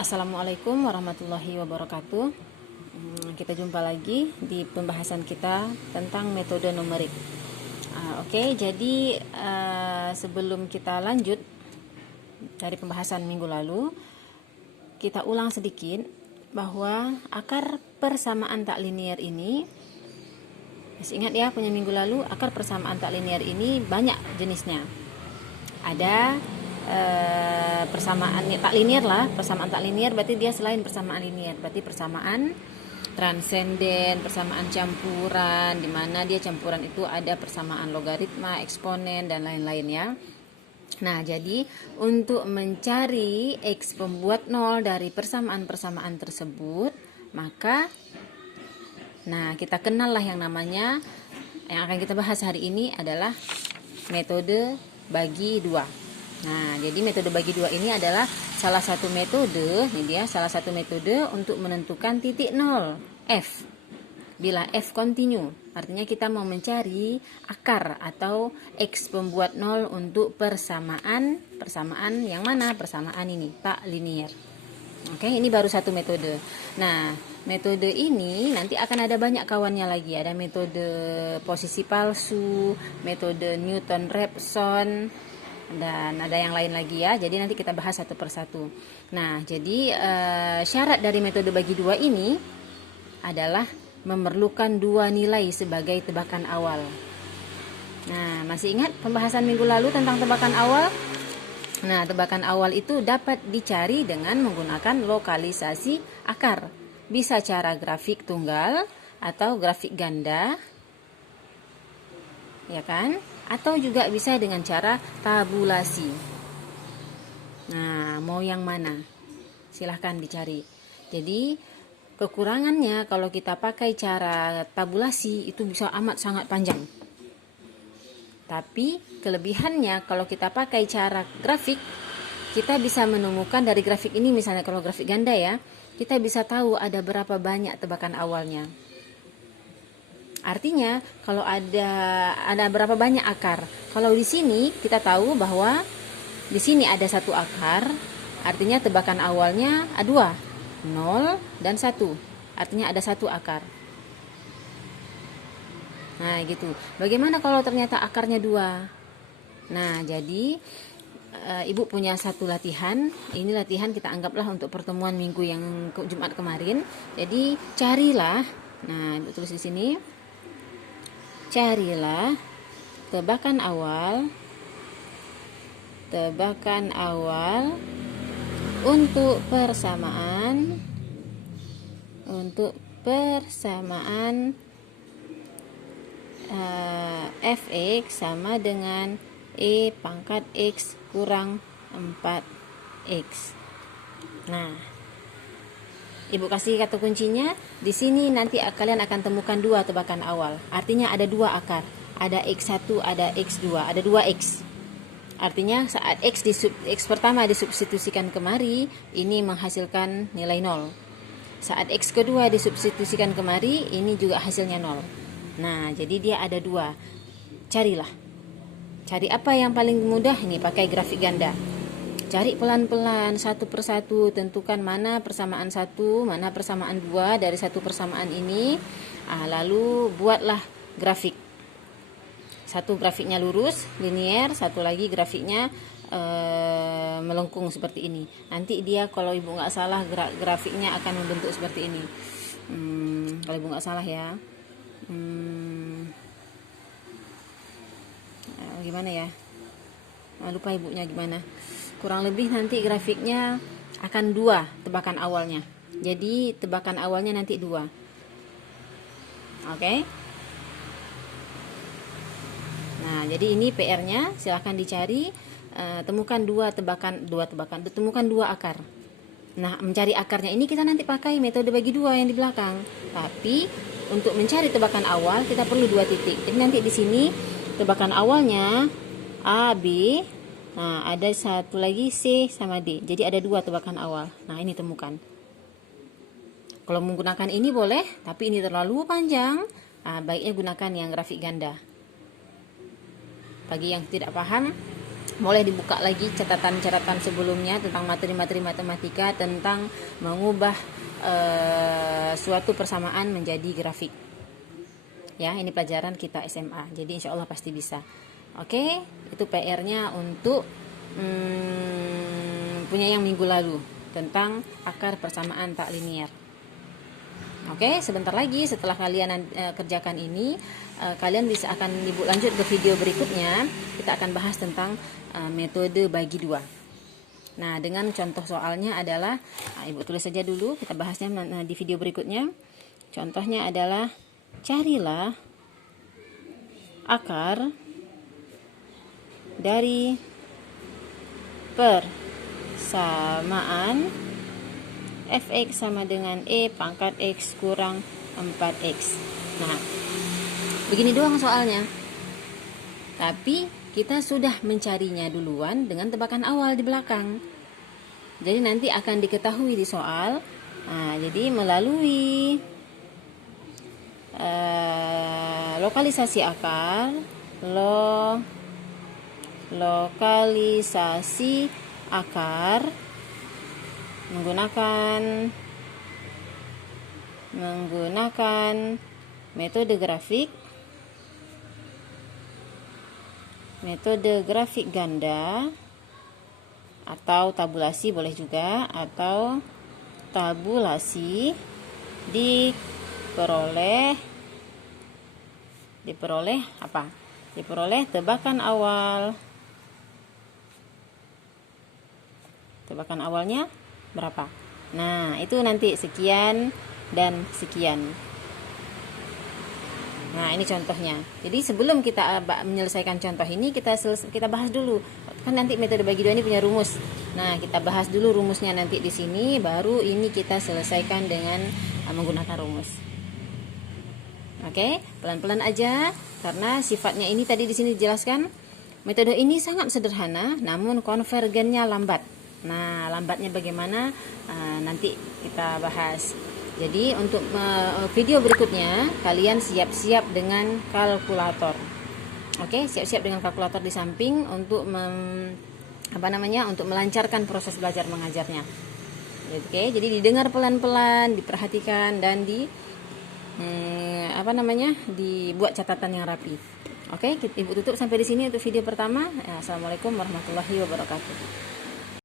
Assalamualaikum warahmatullahi wabarakatuh. Kita jumpa lagi di pembahasan kita tentang metode numerik. Oke, jadi sebelum kita lanjut dari pembahasan minggu lalu, kita ulang sedikit bahwa akar persamaan tak linier ini, masih ingat ya punya minggu lalu, akar persamaan tak linier ini banyak jenisnya. Ada persamaan tak linier lah. Persamaan tak linier berarti dia selain persamaan linier, berarti persamaan transenden, persamaan campuran, di mana dia campuran itu ada persamaan logaritma, eksponen, dan lain-lain ya. Nah, jadi untuk mencari X pembuat 0 dari persamaan-persamaan tersebut, maka kita kenal lah yang namanya, yang akan kita bahas hari ini adalah metode bagi dua. Nah, jadi metode bagi dua ini adalah salah satu metode, ini dia salah satu metode untuk menentukan titik 0 F. Bila F kontinu, artinya kita mau mencari akar atau X pembuat 0 untuk persamaan yang mana? Persamaan ini tak linier. Oke, ini baru satu metode. Nah, metode ini nanti akan ada banyak kawannya lagi. Ada metode posisi palsu, metode Newton-Raphson, dan ada yang lain lagi ya. Jadi nanti kita bahas satu persatu. Nah, jadi syarat dari metode bagi dua ini adalah memerlukan dua nilai sebagai tebakan awal. Nah, masih ingat pembahasan minggu lalu tentang tebakan awal? Nah, tebakan awal itu dapat dicari dengan menggunakan lokalisasi akar. Bisa cara grafik tunggal atau grafik ganda, ya kan? Atau juga bisa dengan cara tabulasi. Nah, mau yang mana? Silahkan dicari. Jadi, kekurangannya kalau kita pakai cara tabulasi itu bisa amat sangat panjang. Tapi, kelebihannya kalau kita pakai cara grafik, kita bisa menemukan dari grafik ini, misalnya kalau grafik ganda ya, kita bisa tahu ada berapa banyak tebakan awalnya. Artinya kalau ada berapa banyak akar. Kalau di sini kita tahu bahwa di sini ada satu akar, artinya tebakan awalnya ada dua, 0 dan 1. Artinya ada satu akar. Nah, gitu. Bagaimana kalau ternyata akarnya 2? Nah, jadi Ibu punya satu latihan. Ini latihan kita anggaplah untuk pertemuan minggu yang Jumat kemarin. Jadi carilah. Nah, Ibu tulis di sini. Carilah tebakan awal untuk persamaan fx sama dengan e pangkat x kurang 4x. Nah, Ibu kasih kata kuncinya. Di sini nanti kalian akan temukan dua tebakan awal. Artinya ada dua akar. Ada x1, ada x2, ada 2x. Artinya saat x pertama disubstitusikan kemari, ini menghasilkan nilai 0. Saat x kedua disubstitusikan kemari, ini juga hasilnya 0. Nah, jadi dia ada dua. Carilah. Cari apa yang paling mudah? Ini pakai grafik ganda. Cari pelan-pelan satu persatu, tentukan mana persamaan 1, mana persamaan 2 dari satu persamaan ini. Lalu buatlah grafik. Satu grafiknya lurus, linier, satu lagi grafiknya melengkung seperti ini. Nanti dia kalau Ibu nggak salah grafiknya akan membentuk seperti ini. Kalau Ibu nggak salah ya. Gimana ya? Lupa ibunya gimana. Kurang lebih nanti grafiknya akan 2 tebakan awalnya. Jadi tebakan awalnya nanti 2. Oke. Nah, jadi ini PR-nya, silahkan dicari, temukan temukan 2 akar. Nah, mencari akarnya ini kita nanti pakai metode bagi 2 yang di belakang. Tapi untuk mencari tebakan awal kita perlu 2 titik. Jadi nanti di sini tebakan awalnya A, B. Nah, ada satu lagi C sama D. Jadi ada 2 tebakan awal. Nah, ini temukan. Kalau menggunakan ini boleh, tapi ini terlalu panjang. Baiknya gunakan yang grafik ganda. Bagi yang tidak paham, boleh dibuka lagi catatan-catatan sebelumnya tentang materi-materi matematika tentang mengubah suatu persamaan menjadi grafik. Ya, ini pelajaran kita SMA. Jadi insya Allah pasti bisa. Oke, itu PR-nya untuk punya yang minggu lalu tentang akar persamaan tak linear. Oke, sebentar lagi setelah kalian kerjakan ini, kalian bisa akan ibu lanjut ke video berikutnya. Kita akan bahas tentang metode bagi dua. Nah, dengan contoh soalnya adalah, ibu tulis saja dulu, kita bahasnya di video berikutnya. Contohnya adalah, carilah akar dari persamaan fx sama dengan e pangkat x kurang 4x. Nah, begini doang soalnya. Tapi kita sudah mencarinya duluan dengan tebakan awal di belakang. Jadi nanti akan diketahui di soal. Nah, jadi melalui lokalisasi akar, lokalisasi akar menggunakan metode grafik ganda atau tabulasi boleh juga, atau tabulasi diperoleh apa? Diperoleh tebakan awal. Tebakan awalnya berapa? Nah, itu nanti sekian dan sekian. Nah, ini contohnya. Jadi sebelum kita menyelesaikan contoh ini, kita bahas dulu. Kan nanti metode bagi dua ini punya rumus. Nah, kita bahas dulu rumusnya nanti di sini, baru ini kita selesaikan dengan menggunakan rumus. Oke, pelan-pelan aja karena sifatnya ini tadi di sini dijelaskan. Metode ini sangat sederhana, namun konvergennya lambat. Nah, lambatnya bagaimana? Nanti kita bahas. Jadi untuk video berikutnya kalian siap-siap dengan kalkulator. Oke, siap-siap dengan kalkulator di samping untuk untuk melancarkan proses belajar mengajarnya. Oke, jadi didengar pelan-pelan, diperhatikan dan dibuat catatan yang rapi. Oke, ibu tutup sampai di sini untuk video pertama. Assalamualaikum warahmatullahi wabarakatuh.